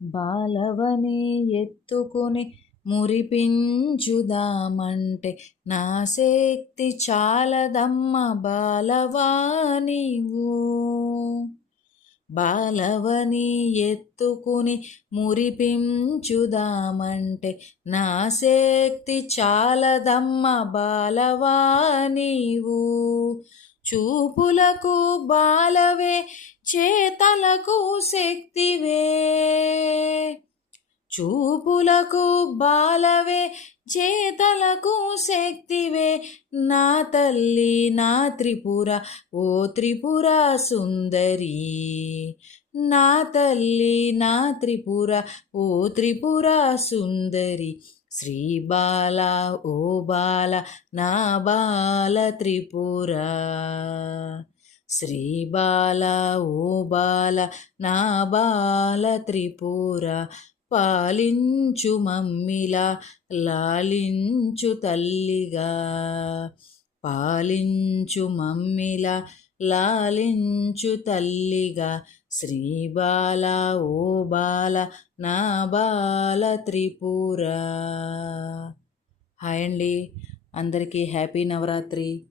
బాలవని ఎత్తుకుని మురిపించుదామంటే నా శక్తి చాలదమ్మ బాలవా నీవు. బాలవని ఎత్తుకుని మురిపించుదామంటే నా శక్తి చాలదమ్మ బాలవా నీవు. చూపులకు బాలవే చేతలకు శక్తివే, చూపులకు బాలవే చేతలకు శక్తివే, నా తల్లి నా త్రిపుర ఓ త్రిపుర సుందరి. నా తల్లి నా త్రిపుర ఓ త్రిపుర సుందరి. శ్రీ బాల ఓ బాల నా బాల త్రిపుర. శ్రీ బాల ఓ బాల నా బాల త్రిపుర. పాలించు మమ్మిలా లాలించు తల్లిగా, పాలించు మమ్మిలా లాలించు తల్లిగా. శ్రీ బాల ఓ బాల నా బాల త్రిపుర. హాయ్ అండి, అందరికీ హ్యాపీ నవరాత్రి.